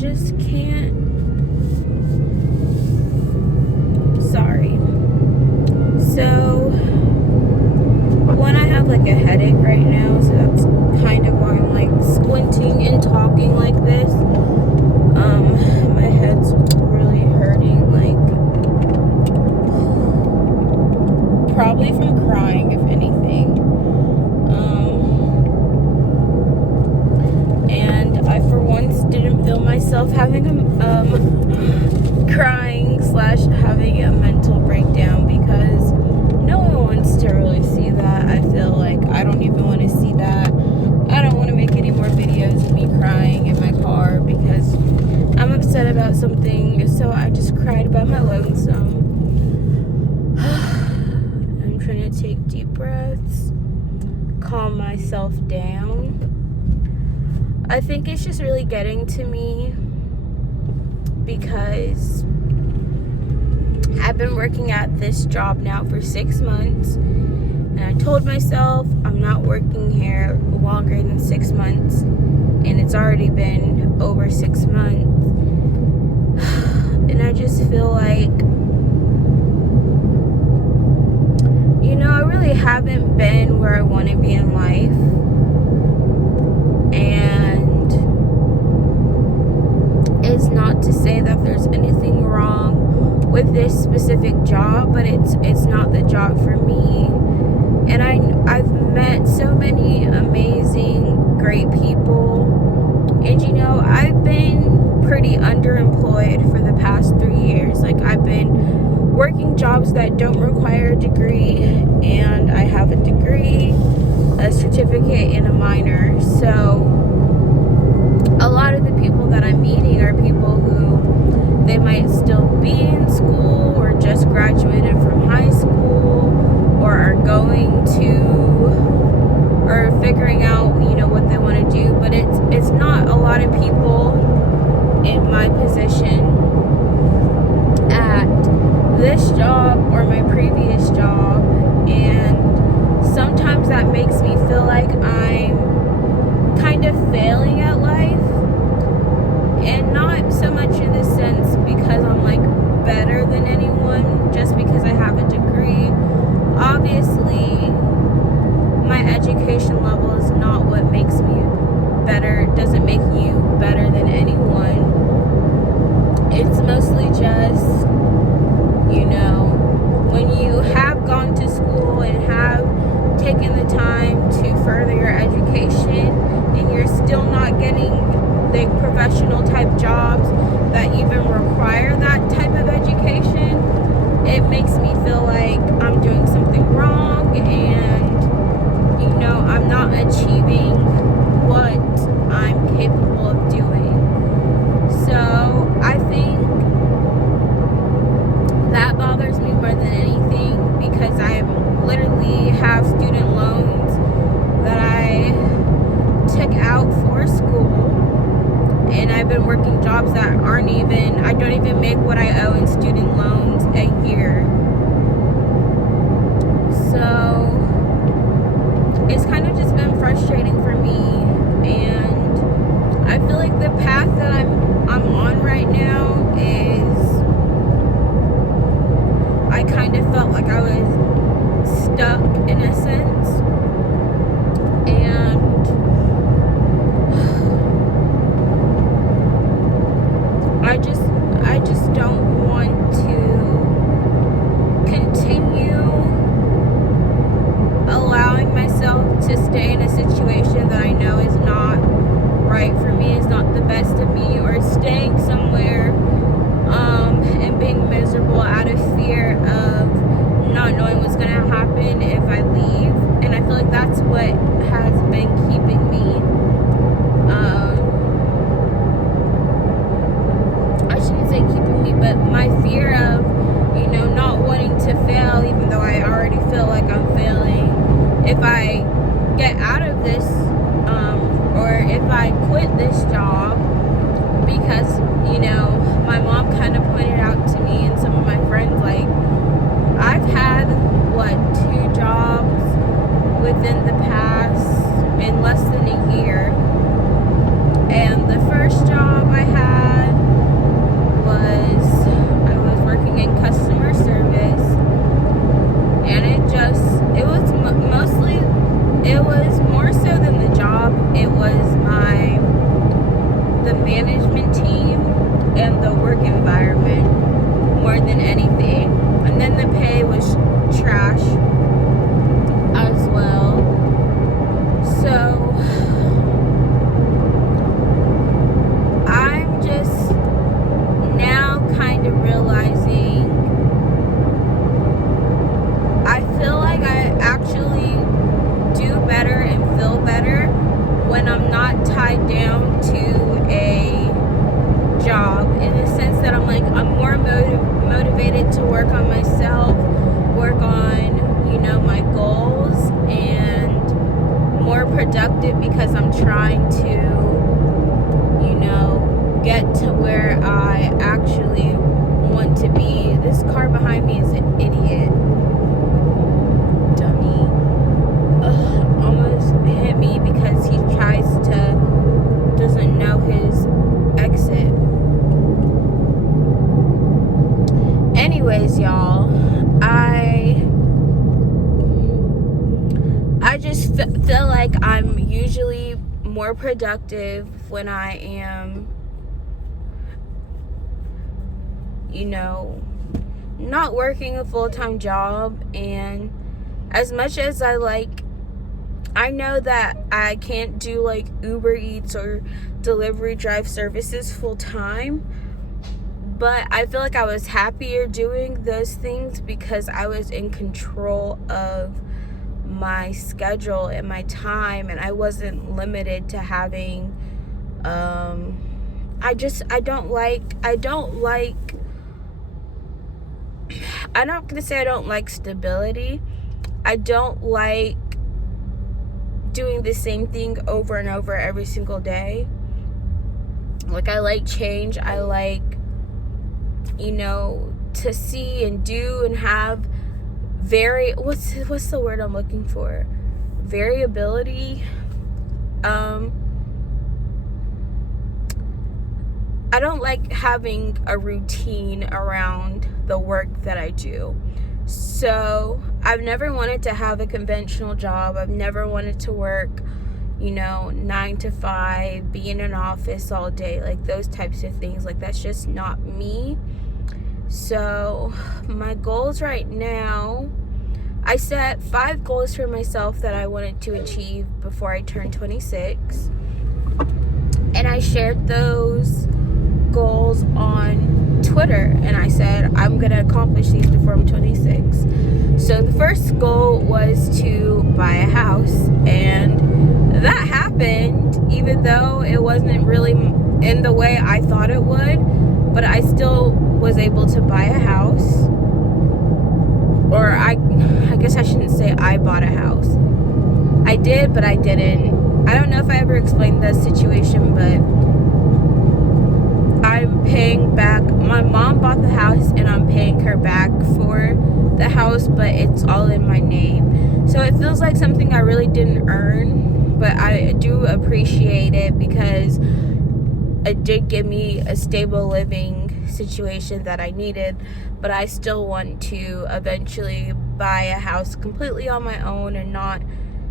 just can't. Sorry. So, one, I have like a headache right now, so that's kind of why I'm like squinting and talking like this. My head's really hurting, like probably from crying, if anything. And I for once didn't feel myself having crying / having a mental breakdown, because no one wants to really see that. I feel like I don't even want to see that. I don't want to make any more videos of me crying in my car because I'm upset about something, so I just cried by my lonesome. I'm trying to take deep breaths, calm myself down. I think it's just really getting to me because I've been working at this job now for 6 months, and I told myself I'm not working here longer than 6 months, and it's already been over 6 months. And I just feel like, I really haven't been where I want to be in life. And it's not to say that there's anything wrong with this specific job, but it's not the job for me. And I've met so many amazing, great people. And I've been pretty underemployed for the past 3 years. Like, I've been working jobs that don't require a degree, and I have a degree, a certificate, and a minor. So a lot of the people that I'm meeting are people who they might still be in school or just graduated from high school or are going to or figuring out, what they want to do. But it's not a lot of people in my position at this job or my previous job, and sometimes that makes me feel like I'm kind of failing at life, and not so much in the sense because I'm like better than anyone just because I have a degree. Obviously, my education level is not what makes me better, doesn't make you better than anyone. It's mostly just, when you have gone to school and have taken the time to further your education and you're still not getting the professional type jobs that even require that type of education, it makes me feel like I'm doing something wrong, and I'm not achieving what I'm capable of doing. So I think that bothers me more than anything, because I literally have student loans that I took out for school, and I've been working jobs that I don't even make what I owe in student loans a year. So it's kind of just been frustrating for me, and I feel like the path that I'm on right now is, I kind of felt like I was stuck in a sense, and I just don't want to continue allowing myself to stay in a situation that I know is not right for me, is not the best of me, or staying somewhere and being miserable out of fear of not knowing what's going to happen if I leave. And I feel like that's what has been keeping me. I shouldn't say keeping me, but my fear of, not wanting to fail, even though I already feel like I'm failing. If I get out of this, or if I quit this job, because, my mom kind of pointed out to me and some of my friends, like, I've had, 2 jobs within the past, in less than a year. And the first job I had, and the work environment more than anything. And then the pay was trash as well. So I'm just now kind of realizing I feel like I actually do better and feel better when I'm not tied down to a job, in the sense that I'm more motivated to work on myself, work on, my goals, and more productive because I'm trying to, get to where I actually want to be. This car behind me is an idiot. Dummy. Ugh, almost hit me because he doesn't know his exit. Anyways, y'all, I just feel like I'm usually more productive when I am, not working a full-time job. And as much as I know that I can't do like Uber Eats or delivery drive services full-time, but I feel like I was happier doing those things because I was in control of my schedule and my time, and I wasn't limited to having I'm not gonna say I don't like stability. I don't like doing the same thing over and over every single day. Like, I like change. I like, to see and do and have what's the word I'm looking for? Variability. I don't like having a routine around the work that I do. So I've never wanted to have a conventional job. I've never wanted to work, 9 to 5, be in an office all day, like those types of things. Like, that's just not me. So my goals right now, I set 5 goals for myself that I wanted to achieve before I turned 26. And I shared those goals on Twitter, and I said I'm gonna accomplish these before I'm 26. So the first goal was to buy a house, and that happened, even though it wasn't really in the way I thought it would. But I still was able to buy a house. Or I guess I shouldn't say I bought a house. I did, but I didn't. I don't know if I ever explained that situation, but I'm paying back. My mom bought the house, and I'm paying her back for the house, but it's all in my name. So it feels like something I really didn't earn, but I do appreciate it because it did give me a stable living situation that I needed. But I still want to eventually buy a house completely on my own and not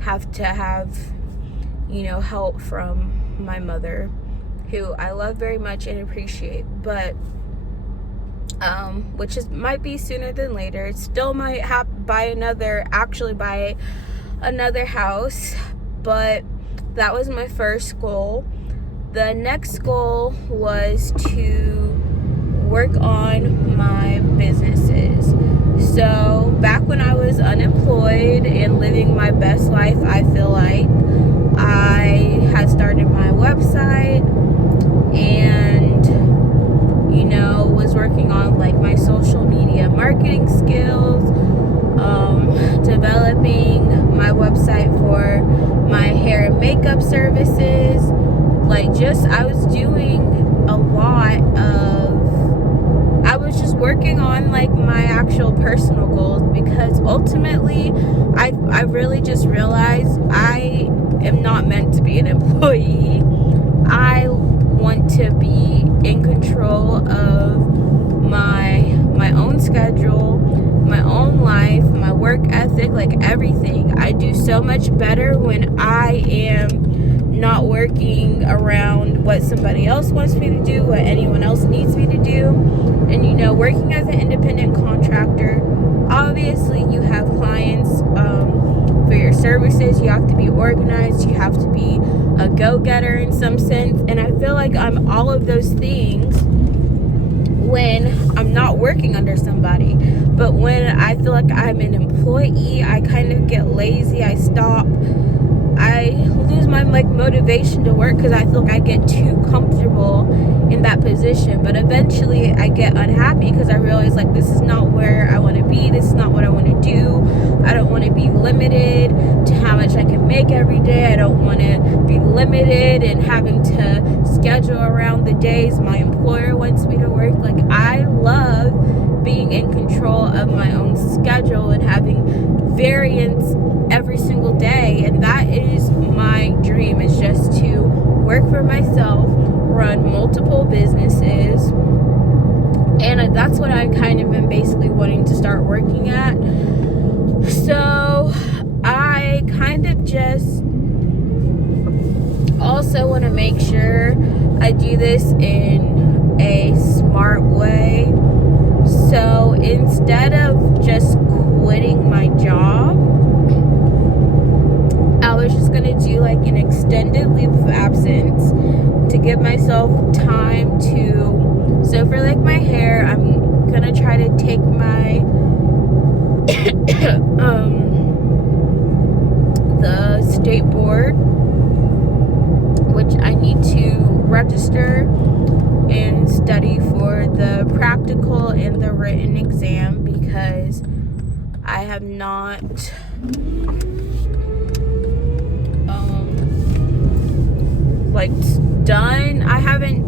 have to have, help from my mother, who I love very much and appreciate, but which might be sooner than later. It still might buy another house, but that was my first goal. The next goal was to work on my businesses. So back when I was unemployed and living my best life, I feel like I had started my website and was working on like my social media marketing skills, developing my website for my hair and makeup services. I was doing a lot I was just working on like my actual personal goals, because ultimately I really just realized I am not meant to be an employee. I want to be in control of my own schedule, my own life, my work ethic, like everything. I do so much better when I am not working around what somebody else wants me to do, what anyone else needs me to do. And, you know, working as an independent contractor, obviously you have clients for your services. You have to be organized. You have to be a go-getter in some sense. And I feel like I'm all of those things when I'm not working under somebody. But when I feel like I'm an employee, I kind of get lazy. I stop. I lose my motivation to work because I feel like I get too comfortable in that position. But eventually I get unhappy because I realize like this is not where I want to be. This is not what I want to do. I don't want to be limited to how much I can make every day. I don't want to be limited in having to schedule around the days my employer wants me to work. Like, I love being in control of my own schedule and having variance every single day. And that is my dream, is just to work for myself, run multiple businesses. And that's what I kind of am basically wanting to start working at. So I kind of just also want to make sure I do this in a smart way. So instead of just quitting my job, I was just going to do like an extended leave of absence to give myself time to, so for like my hair, I'm going to try to take my the state board, which I need to register and study for the practical and the written exam, because I have not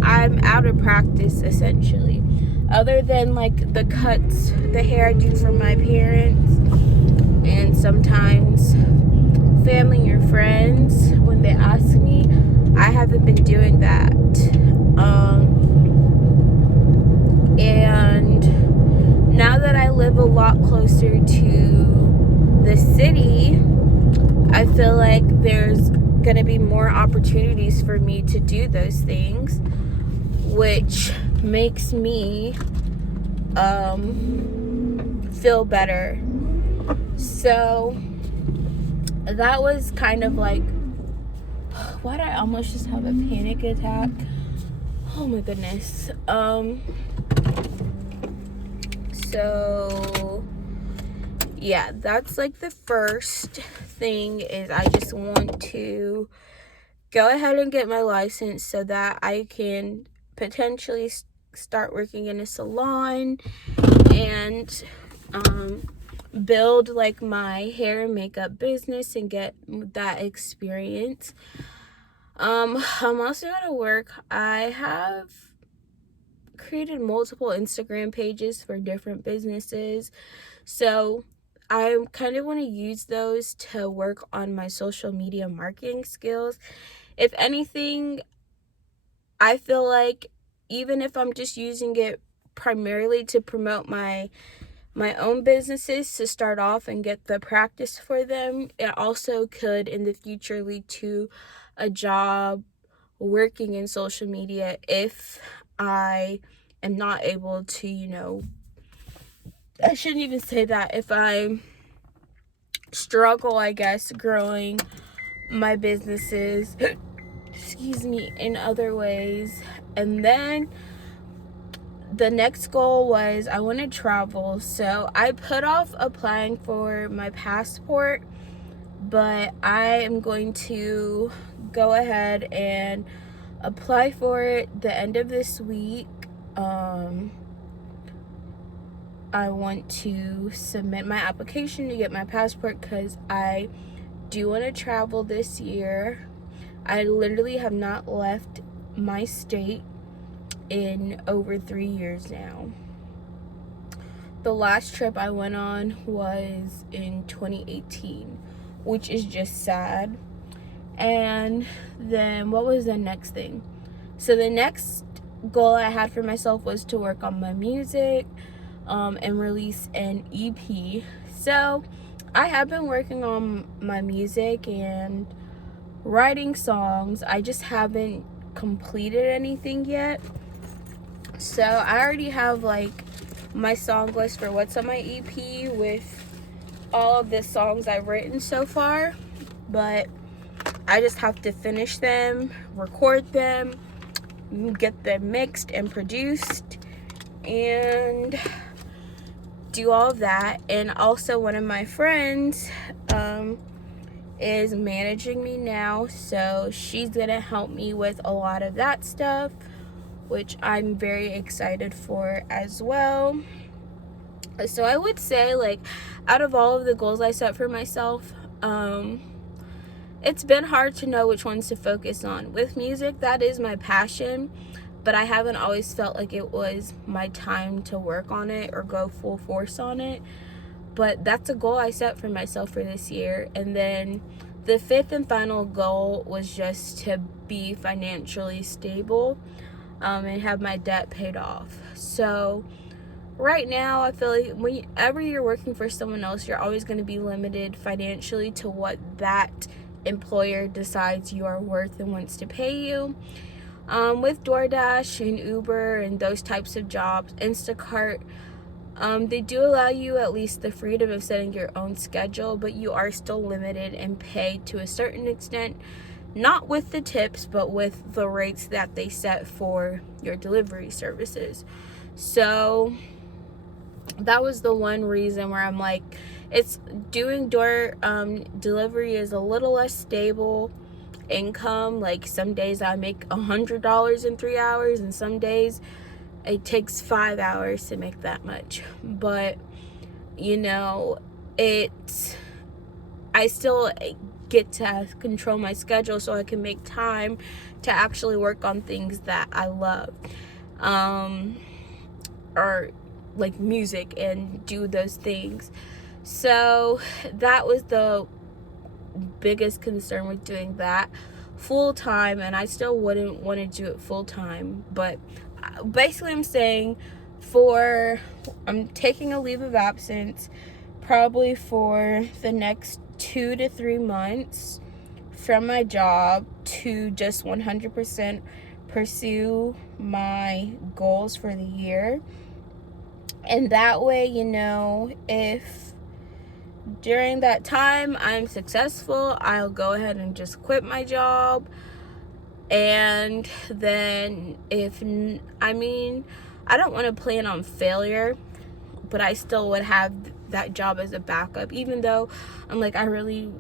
I'm out of practice essentially, other than like the cuts, the hair I do for my parents and sometimes family or friends when they ask me. I haven't been doing that. And now that I live a lot closer to the city, I feel like there's gonna be more opportunities for me to do those things, which makes me feel better. So that was kind of like, why did I almost just have a panic attack? Oh my goodness. So yeah, that's like the first thing, is I just want to go ahead and get my license so that I can potentially start working in a salon and build like my hair and makeup business and get that experience. I'm also gonna work. I have created multiple Instagram pages for different businesses, so I kind of want to use those to work on my social media marketing skills. If anything, I feel like even if I'm just using it primarily to promote my own businesses to start off and get the practice for them, it also could in the future lead to a job working in social media if I am not able to, you know, I shouldn't even say that, if I struggle, I guess, growing my businesses, excuse me, in other ways. And then the next goal was I want to travel. So I put off applying for my passport, but I am going to go ahead and apply for it the end of this week. I want to submit my application to get my passport because I do want to travel this year. I literally have not left my state in over 3 years now. The last trip I went on was in 2018, which is just sad. And then what was the next thing? So the next goal I had for myself was to work on my music and release an EP. So I have been working on my music and writing songs. I just haven't completed anything yet. So I already have like my song list for what's on my EP with all of the songs I've written so far, but I just have to finish them, record them, get them mixed and produced, and do all of that. And also one of my friends is managing me now, so she's gonna help me with a lot of that stuff, which I'm very excited for as well. So I would say, like, out of all of the goals I set for myself, it's been hard to know which ones to focus on. With music, that is my passion, but I haven't always felt like it was my time to work on it or go full force on it. But that's a goal I set for myself for this year. And then the fifth and final goal was just to be financially stable and have my debt paid off. So right now, I feel like whenever you're working for someone else, you're always going to be limited financially to what that employer decides you are worth and wants to pay you. With DoorDash and Uber and those types of jobs, Instacart, they do allow you at least the freedom of setting your own schedule, but you are still limited and paid to a certain extent, not with the tips, but with the rates that they set for your delivery services. So that was the one reason where I'm like, it's doing delivery is a little less stable income. Like, some days I make $100 in 3 hours, and some days it takes 5 hours to make that much. But you know, I still get to control my schedule so I can make time to actually work on things that I love, or like music, and do those things. So that was the biggest concern with doing that full time, and I still wouldn't want to do it full time. But basically, I'm saying I'm taking a leave of absence probably for the next 2 to 3 months from my job to just 100% pursue my goals for the year. And that way, you know, if during that time I'm successful, I'll go ahead and just quit my job. And then I don't want to plan on failure, but I still would have that job as a backup, even though I'm like, I really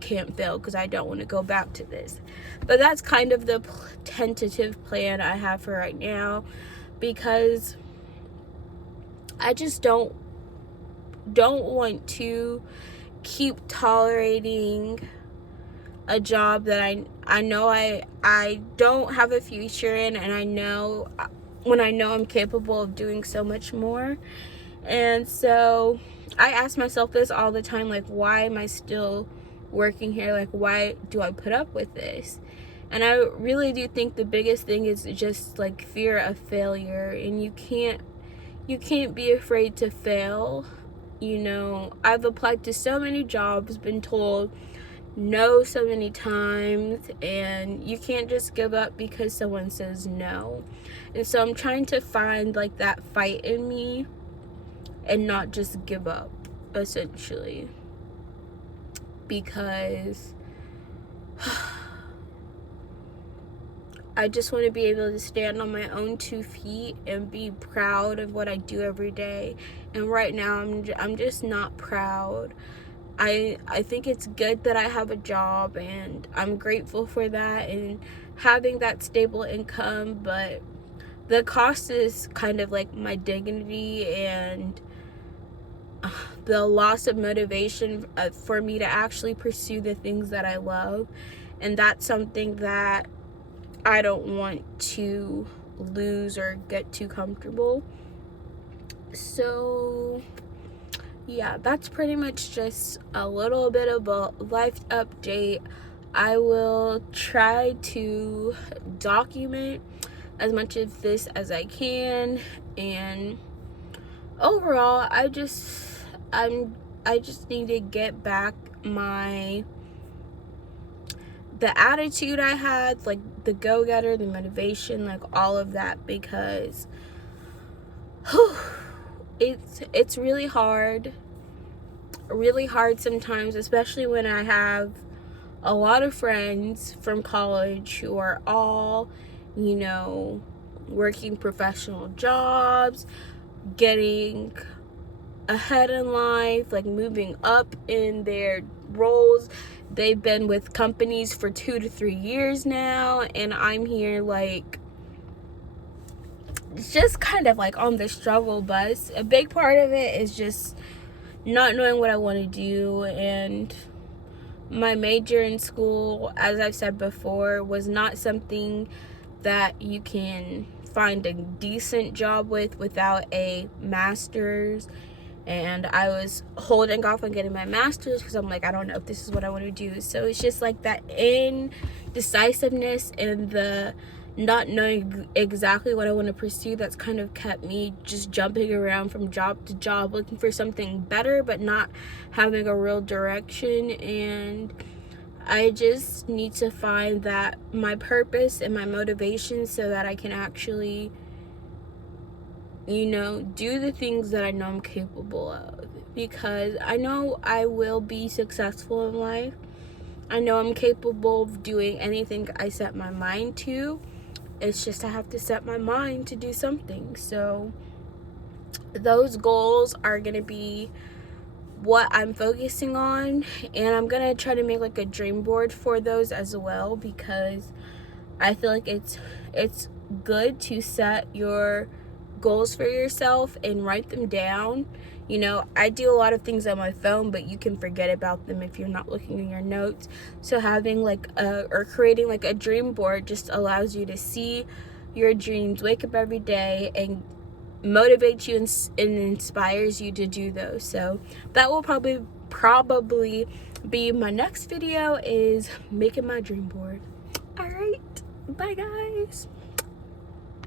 can't fail because I don't want to go back to this. But that's kind of the tentative plan I have for right now, because I just don't want to keep tolerating a job that I know I don't have a future in, and I know I'm capable of doing so much more. And so I ask myself this all the time, like, why am I still working here? Like, why do I put up with this? And I really do think the biggest thing is just like fear of failure, and you can't be afraid to fail. You know, I've applied to so many jobs, been told no so many times, and you can't just give up because someone says no. And so I'm trying to find like that fight in me and not just give up, essentially, because I just want to be able to stand on my own 2 feet and be proud of what I do every day. And right now I'm just not proud. I think it's good that I have a job, and I'm grateful for that and having that stable income, but the cost is kind of like my dignity and the loss of motivation for me to actually pursue the things that I love. And that's something that I don't want to lose or get too comfortable. So yeah, that's pretty much just a little bit of a life update. I will try to document as much of this as I can, and overall I just need to get back the attitude I had, like the go-getter, the motivation, like all of that, because it's really hard sometimes, especially when I have a lot of friends from college who are all, you know, working professional jobs, getting ahead in life, like moving up in their roles. They've been with companies for 2 to 3 years now, and I'm here like just kind of like on the struggle bus. A big part of it is just not knowing what I want to do, and my major in school, as I've said before, was not something that you can find a decent job with without a master's. And I was holding off on getting my master's because I'm like, I don't know if this is what I want to do. So it's just like that indecisiveness and the not knowing exactly what I want to pursue that's kind of kept me just jumping around from job to job, looking for something better, but not having a real direction. And I just need to find that my purpose and my motivation so that I can actually, you know, do the things that I know I'm capable of, because I know I will be successful in life. I know I'm capable of doing anything I set my mind to. It's just I have to set my mind to do something. So those goals are going to be what I'm focusing on, and I'm going to try to make like a dream board for those as well, because I feel like it's good to set your goals for yourself and write them down. You know, I do a lot of things on my phone, but you can forget about them if you're not looking in your notes. So having like or creating like a dream board just allows you to see your dreams, wake up every day, and motivates you and inspires you to do those. So that will probably be my next video, is making my dream board. All right, bye guys.